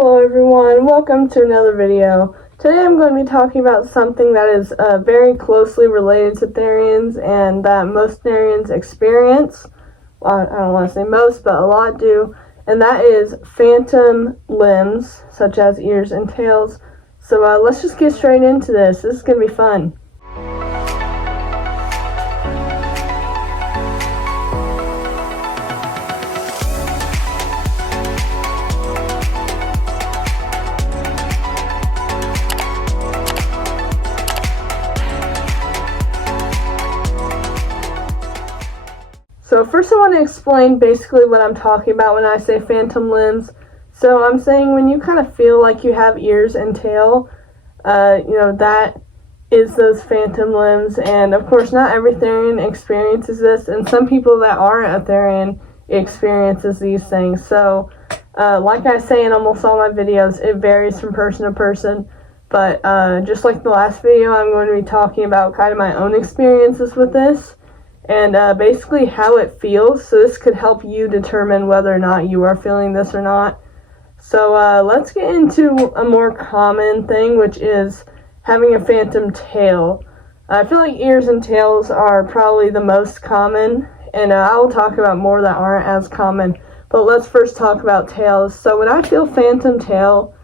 Hello everyone, welcome to another video. Today I'm going to be talking about something that is very closely related to Therians and that most Therians experience. Well, I don't want to say most, but a lot do. And that is phantom limbs, such as ears and tails. So let's just get straight into this. This is going to be fun. So first I want to explain basically what I'm talking about when I say phantom limbs. So I'm saying when you kind of feel like you have ears and tail, that is those phantom limbs. And of course not every Therian experiences this, and some people that aren't a Therian experiences these things. So like I say in almost all my videos, it varies from person to person. But just like the last video, I'm going to be talking about kind of my own experiences with this. And basically how it feels, so this could help you determine whether or not you are feeling this or not. So let's get into a more common thing, which is having a phantom tail. I feel like ears and tails are probably the most common, and I will talk about more that aren't as common. But let's first talk about tails. So when I feel phantom tail,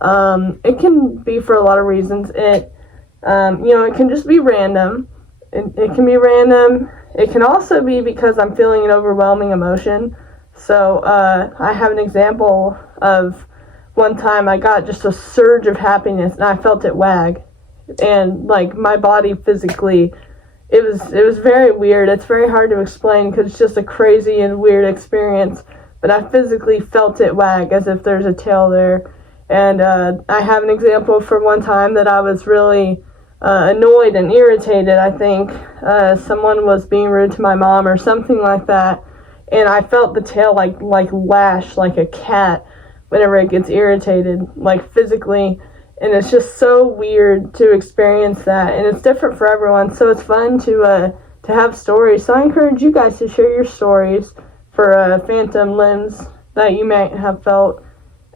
it can be for a lot of reasons. It can just be random. It can be random. It can also be because I'm feeling an overwhelming emotion. So I have an example of one time I got just a surge of happiness and I felt it wag. And like my body physically, it was very weird. It's very hard to explain because it's just a crazy and weird experience. But I physically felt it wag as if there's a tail there. And I have an example for one time that I was really annoyed and irritated. I think someone was being rude to my mom or something like that, and I felt the tail like lash like a cat whenever it gets irritated, like physically. And it's just so weird to experience that, and it's different for everyone, so it's fun to have stories. So I encourage you guys to share your stories for phantom limbs that you might have felt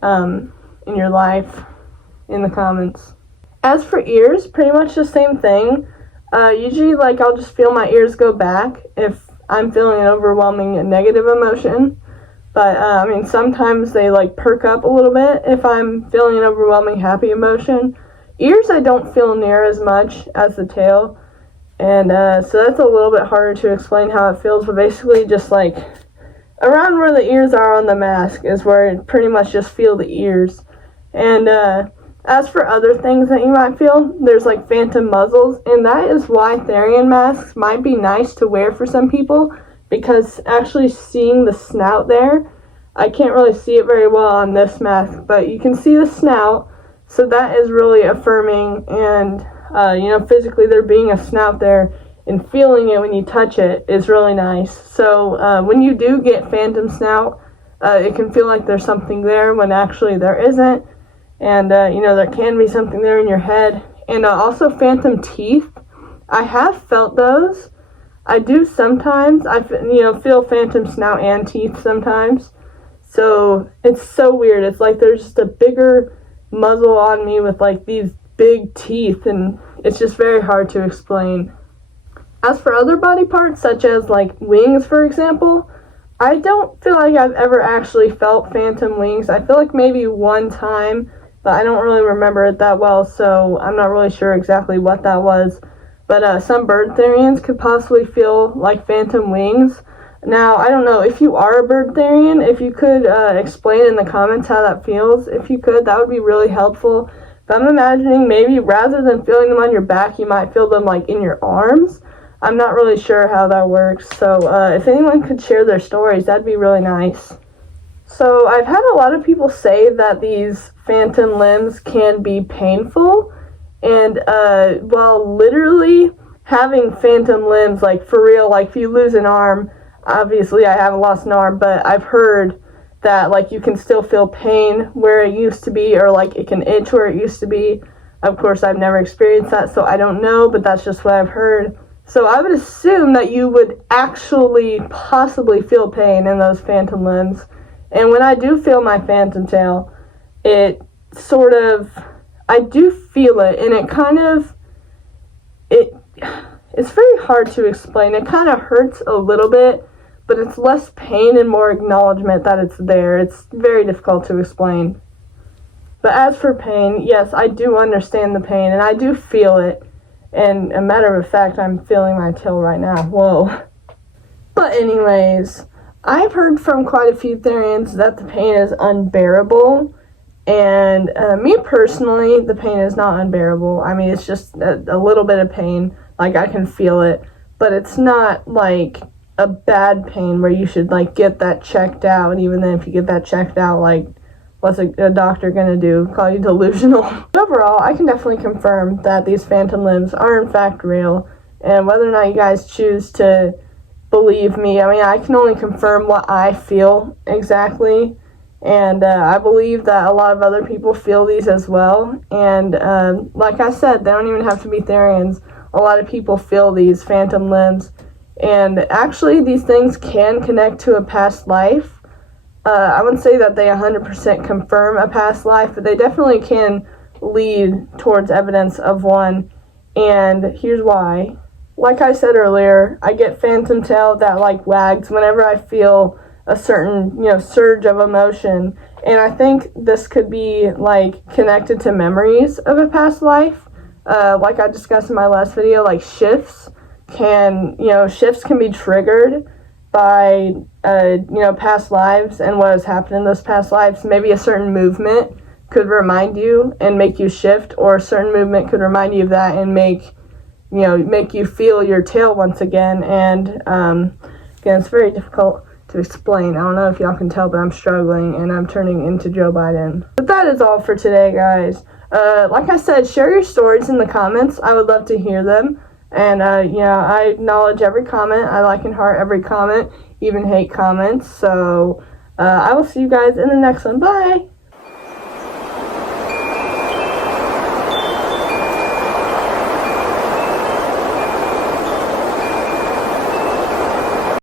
in your life in the comments. As for ears, pretty much the same thing. Usually, I'll just feel my ears go back if I'm feeling an overwhelming negative emotion. But, sometimes they, perk up a little bit if I'm feeling an overwhelming happy emotion. Ears, I don't feel near as much as the tail. And, so that's a little bit harder to explain how it feels. But basically, just, around where the ears are on the mask is where I pretty much just feel the ears. And, as for other things that you might feel, there's phantom muzzles, and that is why Therian masks might be nice to wear for some people, because actually seeing the snout there, I can't really see it very well on this mask, but you can see the snout, so that is really affirming, and physically there being a snout there and feeling it when you touch it is really nice. So when you do get phantom snout, it can feel like there's something there when actually there isn't. And, there can be something there in your head. And also phantom teeth. I have felt those. I do sometimes. I feel phantom snout and teeth sometimes. So it's so weird. It's like there's just a bigger muzzle on me with these big teeth. And it's just very hard to explain. As for other body parts, such as wings, for example, I don't feel like I've ever actually felt phantom wings. I feel like maybe one time, but I don't really remember it that well, so I'm not really sure exactly what that was. But some bird Therians could possibly feel like phantom wings. Now, I don't know, if you are a bird Therian, if you could explain in the comments how that feels, if you could, that would be really helpful. But I'm imagining maybe rather than feeling them on your back, you might feel them in your arms. I'm not really sure how that works, so if anyone could share their stories, that'd be really nice. So I've had a lot of people say that these phantom limbs can be painful, and while literally having phantom limbs, for real, if you lose an arm, obviously I haven't lost an arm, but I've heard that you can still feel pain where it used to be, or it can itch where it used to be. Of course, I've never experienced that, so I don't know, but that's just what I've heard. So I would assume that you would actually possibly feel pain in those phantom limbs. And when I do feel my phantom tail, it sort of, I do feel it, and it's very hard to explain. It kind of hurts a little bit, but it's less pain and more acknowledgement that it's there. It's very difficult to explain. But as for pain, yes, I do understand the pain, and I do feel it. And a matter of fact, I'm feeling my tail right now. Whoa. But anyways, I've heard from quite a few Therians that the pain is unbearable. And me personally, the pain is not unbearable. I mean, it's just a little bit of pain. Like, I can feel it. But it's not, like, a bad pain where you should, like, get that checked out. And even then, if you get that checked out, like, what's a doctor gonna do? Call you delusional? But overall, I can definitely confirm that these phantom limbs are in fact real. And whether or not you guys choose to believe me, I mean, I can only confirm what I feel exactly. And I believe that a lot of other people feel these as well. And like I said, they don't even have to be Therians. A lot of people feel these phantom limbs. And actually, these things can connect to a past life. I wouldn't say that they 100% confirm a past life, but they definitely can lead towards evidence of one. And here's why. Like I said earlier, I get phantom tail that like wags whenever I feel a certain, surge of emotion. And I think this could be like connected to memories of a past life. Like I discussed in my last video, like shifts can be triggered by past lives and what has happened in those past lives. Maybe a certain movement could remind you and make you shift, or a certain movement could remind you of that and make you feel your tail once again. And again, it's very difficult to explain. I don't know if y'all can tell, but I'm struggling and I'm turning into Joe Biden. But that is all for today, guys. Like I said, share your stories in the comments. I would love to hear them. And, I acknowledge every comment. I like and heart every comment, even hate comments. So, I will see you guys in the next one. Bye!